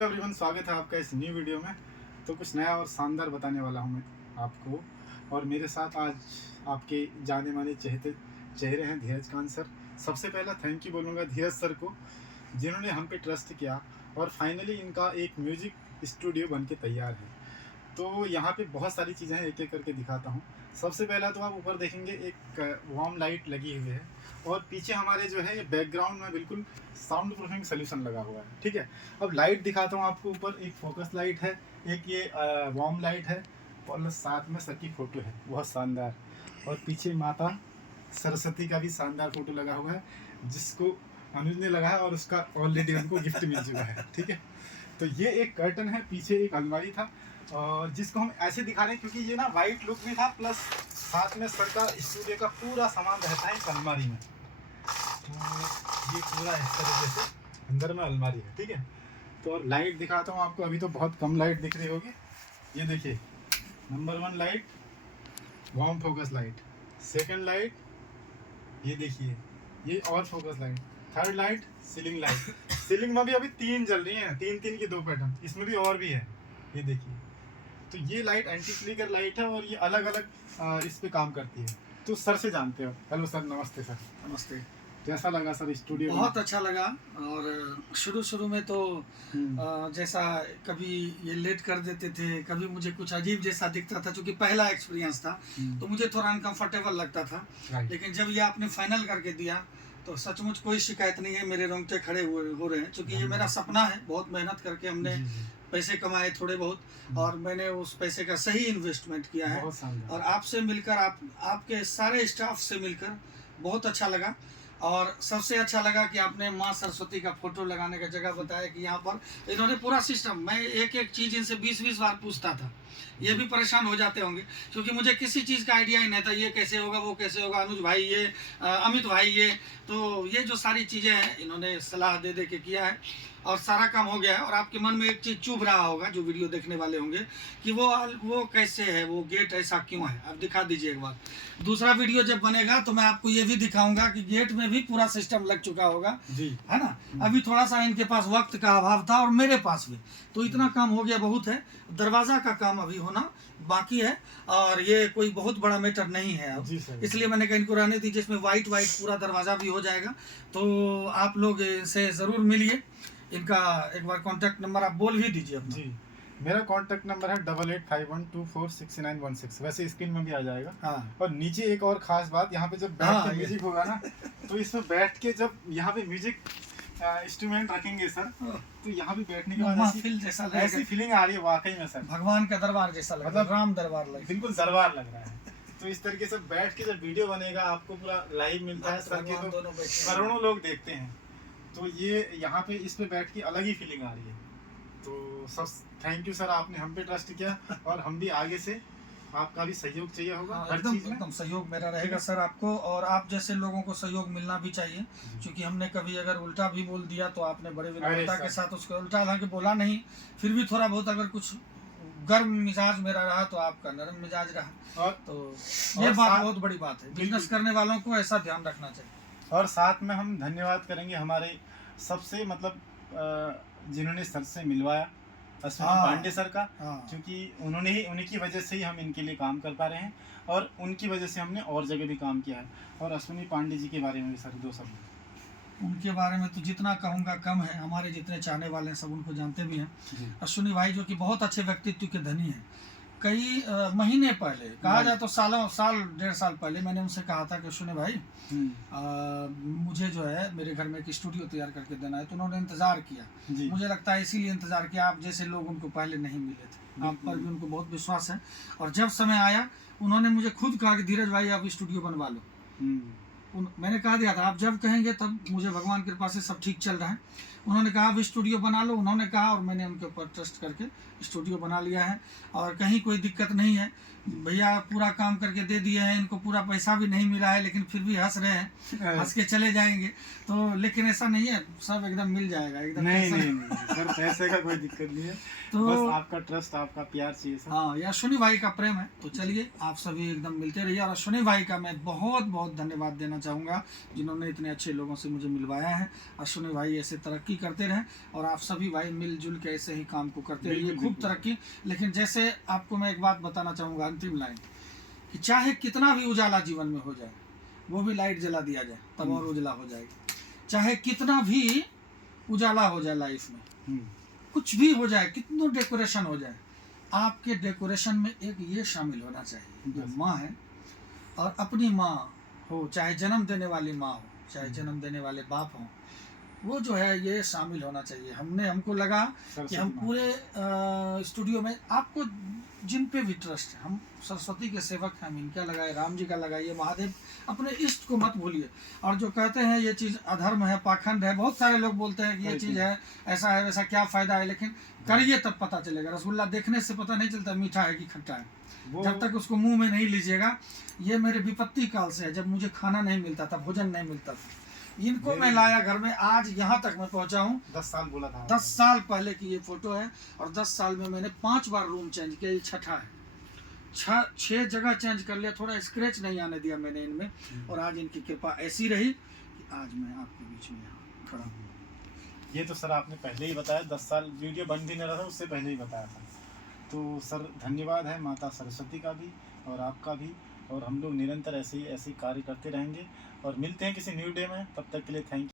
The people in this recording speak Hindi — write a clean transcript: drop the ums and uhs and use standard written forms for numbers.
एवरीवन, स्वागत है आपका इस न्यू वीडियो में। तो कुछ नया और शानदार बताने वाला हूँ मैं आपको। और मेरे साथ आज आपके जाने माने चेहरे हैं धीरज कांत सर। सबसे पहला थैंक यू बोलूँगा धीरज सर को, जिन्होंने हम पे ट्रस्ट किया और फाइनली इनका एक म्यूजिक स्टूडियो बन के तैयार है। तो यहाँ पे बहुत सारी चीज़ें हैं, एक एक करके दिखाता हूँ। सबसे पहला तो आप ऊपर देखेंगे एक वार्म लाइट लगी हुई है और पीछे हमारे जो है ये बैकग्राउंड में बिल्कुल साउंड प्रूफिंग सोल्यूशन लगा हुआ है। ठीक है, अब लाइट दिखाता हूँ आपको। ऊपर एक फोकस लाइट है, एक ये वार्म लाइट है और साथ में सर की फ़ोटो है बहुत शानदार। और पीछे माता सरस्वती का भी शानदार फोटो लगा हुआ है, जिसको अनुज ने लगाया और उसका ऑलरेडी उनको गिफ्ट मिल चुका है। ठीक है, तो ये एक कर्टन है, पीछे एक अलमारी था और जिसको हम ऐसे दिखा रहे हैं क्योंकि ये ना वाइट लुक में था, प्लस साथ में सर का स्टूडियो का पूरा सामान रहता है इस अलमारी में। तो ये पूरा इस तरीके से अंदर में अलमारी है। ठीक है, तो और लाइट दिखाता हूँ आपको। अभी तो बहुत कम लाइट दिख रही होगी। ये देखिए, number 1 light warm focus light, second light ये देखिए ये और focus light, third light ceiling light. Ceiling में भी अभी 3 जल रही हैं, 3 की 2 पैटर्न, इसमें भी और भी है। ये देखिए, तो ये लाइट एंटी फ्लिकर लाइट है और ये अलग अलग इस पे काम करती है। तो सर से जानते हो। हेलो सर, नमस्ते सर। नमस्ते। कैसा लगा सर स्टूडियो? बहुत अच्छा लगा। और शुरू में तो जैसा कभी ये लेट कर देते थे, कभी मुझे कुछ अजीब जैसा दिखता था, क्योंकि पहला एक्सपीरियंस था तो मुझे थोड़ा अनकंफर्टेबल लगता था। लेकिन जब ये आपने फाइनल करके दिया तो सचमुच कोई शिकायत नहीं है, मेरे रोंगटे खड़े हो रहे हैं, क्योंकि ये मेरा सपना है। बहुत मेहनत करके हमने पैसे कमाए थोड़े बहुत और मैंने उस पैसे का सही इन्वेस्टमेंट किया है। और आपसे मिलकर आपके सारे स्टाफ से मिलकर बहुत अच्छा लगा। और सबसे अच्छा लगा कि आपने माँ सरस्वती का फोटो लगाने का जगह बताया कि यहाँ पर इन्होंने पूरा सिस्टम, मैं एक एक चीज़ इनसे 20 बार पूछता था। ये भी परेशान हो जाते होंगे क्योंकि मुझे किसी चीज़ का आइडिया ही नहीं था, ये कैसे होगा वो कैसे होगा, अनुज भाई ये अमित भाई ये। तो ये जो सारी चीज़ें हैं इन्होंने सलाह दे दे के किया है और सारा काम हो गया है। और आपके मन में एक चीज़ चुभ रहा होगा जो वीडियो देखने वाले होंगे कि वो कैसे है, वो गेट ऐसा क्यों है। आप दिखा दीजिए एक बार। दूसरा वीडियो जब बनेगा तो मैं आपको ये भी दिखाऊंगा कि गेट में भी पूरा सिस्टम लग चुका होगा जी, है ना। अभी थोड़ा सा इनके पास वक्त का अभाव था और मेरे पास भी, तो इतना काम हो गया बहुत है। दरवाज़ा का काम अभी होना बाकी है और ये कोई बहुत बड़ा मैटर नहीं है अब, इसलिए मैंने कहा इनको रहने दीजिए। इसमें वाइट पूरा दरवाज़ा भी हो जाएगा। तो आप लोग इनसे ज़रूर मिलिए। इनका एक बार कांटेक्ट नंबर आप बोल ही दीजिए अपना। जी, मेरा कांटेक्ट नंबर है 8851246916। वैसे स्क्रीन में भी आ जाएगा। हाँ। और नीचे एक और खास बात, यहाँ पे जब बैठ के म्यूजिक होगा ना तो इसमें बैठ के जब यहाँ पे म्यूजिक इंस्ट्रूमेंट रखेंगे सर, तो यहाँ भी बैठने के बाद ऐसी फीलिंग आ रही है वाकई में सर, भगवान का दरबार जैसा लग रहा है, राम दरबार लग, बिल्कुल दरबार लग रहा है। तो इस तरीके से बैठ के जब वीडियो बनेगा आपको पूरा लाइव मिलता है। सर के तो करोड़ों लोग देखते हैं, तो ये यहाँ पे इस पे बैठ के अलग ही फीलिंग आ रही है। तो सब थैंक यू सर, आपने हम पे ट्रस्ट किया और हम भी आगे से आपका भी सहयोग चाहिए होगा। एकदम सहयोग मेरा रहेगा सर आपको, और आप जैसे लोगों को सहयोग मिलना भी चाहिए, क्योंकि हमने कभी अगर उल्टा भी बोल दिया तो आपने बड़े विनम्रता के साथ उसको उल्टा हालांकि बोला नहीं, फिर भी थोड़ा बहुत अगर कुछ गर्म मिजाज मेरा रहा तो आपका नरम मिजाज रहा। और तो ये बात बहुत बड़ी बात है, बिजनेस करने वालों को ऐसा ध्यान रखना चाहिए। और साथ में हम धन्यवाद करेंगे हमारे सबसे मतलब जिन्होंने सर से मिलवाया, अश्विनी पांडे सर का, क्योंकि उन्हीं की वजह से ही हम इनके लिए काम कर पा रहे हैं और उनकी वजह से हमने और जगह भी काम किया है। और अश्विनी पांडे जी के बारे में भी सर 2 शब्द। उनके बारे में तो जितना कहूँगा कम है, हमारे जितने चाहने वाले हैं सब उनको जानते भी हैं। अश्विनी भाई जो कि बहुत अच्छे व्यक्तित्व के धनी हैं। कई महीने पहले, कहा जाए तो साल 1.5 साल पहले मैंने उनसे कहा था कि अश्विनी भाई मुझे जो है मेरे घर में एक स्टूडियो तैयार करके देना है। तो उन्होंने इंतज़ार किया, मुझे लगता है इसीलिए इंतज़ार किया, आप जैसे लोग उनको पहले नहीं मिले थे। आप पर भी उनको बहुत विश्वास है। और जब समय आया उन्होंने मुझे खुद कहा कि धीरज भाई आप स्टूडियो बनवा लो। मैंने कहा दिया था आप जब कहेंगे तब, मुझे भगवान की कृपा से सब ठीक चल रहा है। उन्होंने कहा आप स्टूडियो बना लो, उन्होंने कहा और मैंने उनके ऊपर ट्रस्ट करके स्टूडियो बना लिया है। और कहीं कोई दिक्कत नहीं है, भैया पूरा काम करके दे दिए हैं, इनको पूरा पैसा भी नहीं मिला है लेकिन फिर भी हंस रहे हैं, हंस के चले जाएंगे। तो लेकिन ऐसा नहीं है, सब एकदम मिल जाएगा एकदम। नहीं सर, पैसे का कोई दिक्कत नहीं है, तो बस आपका ट्रस्ट, आपका प्यार चाहिए सर। हाँ, ये अश्विनी भाई का प्रेम है। तो चलिए आप सभी एकदम मिलते रहिए। और अश्विनी भाई का मैं बहुत बहुत धन्यवाद देना चाहूँगा जिन्होंने इतने अच्छे लोगों से मुझे मिलवाया है। अश्विनी भाई ऐसे तरक्की तरक्की करते रहें और आप सभी भाई मिलजुल के ऐसे ही काम को करते रहिए, बिल्कुल, खूब बिल्कुल। तरक्की। लेकिन जैसे आपको मैं एक बात बताना चाहूँगा अंतिम लाइन, कि चाहे कितना भी उजाला जीवन में हो जाए, वो भी लाइट जला दिया जाए तब और उजला हो जाएगी। चाहे कितना भी उजाला हो जाए लाइफ में, कुछ भी हो जाए, कितनों डेकोरेशन हो जाए, आपके डेकोरेशन में एक ये शामिल होना चाहिए, जो माँ है और अपनी माँ हो, चाहे जन्म देने वाली माँ हो, चाहे जन्म देने वाले बाप हो, वो जो है ये शामिल होना चाहिए। हमको लगा कि हम पूरे स्टूडियो में आपको जिन पे भी ट्रस्ट है, हम सरस्वती के सेवक हैं, हम इनका लगाए, राम जी का लगाइए, महादेव, अपने इष्ट को मत भूलिए। और जो कहते हैं ये चीज़ अधर्म है, पाखंड है, बहुत सारे लोग बोलते हैं कि ये चीज़ है, ऐसा है वैसा, क्या फ़ायदा है, लेकिन करिए तब पता चलेगा। रसगुल्ला देखने से पता नहीं चलता मीठा है कि खट्टा है, जब तक उसको मुंह में नहीं लीजिएगा। ये मेरे विपत्ति काल से है, जब मुझे खाना नहीं मिलता था, भोजन नहीं मिलता था, इनको मैं लाया घर में, आज यहाँ तक मैं पहुँचा हूँ। 10 साल बोला था, 10 साल पहले की ये फोटो है, और 10 साल में मैंने 5 बार रूम चेंज किया, ये छठा है। 6 जगह चेंज कर लिया, थोड़ा स्क्रैच नहीं आने दिया मैंने इनमें, और आज इनकी कृपा ऐसी रही कि आज मैं आपके बीच में यहाँ खड़ा हूँ। ये तो सर आपने पहले ही बताया, 10 साल वीडियो बन भी नहीं रहा था उससे पहले ही बताया था। तो सर धन्यवाद है माता सरस्वती का भी और आपका भी, और हम लोग निरंतर ऐसे ही कार्य करते रहेंगे और मिलते हैं किसी न्यू डे में। तब तक के लिए थैंक यू।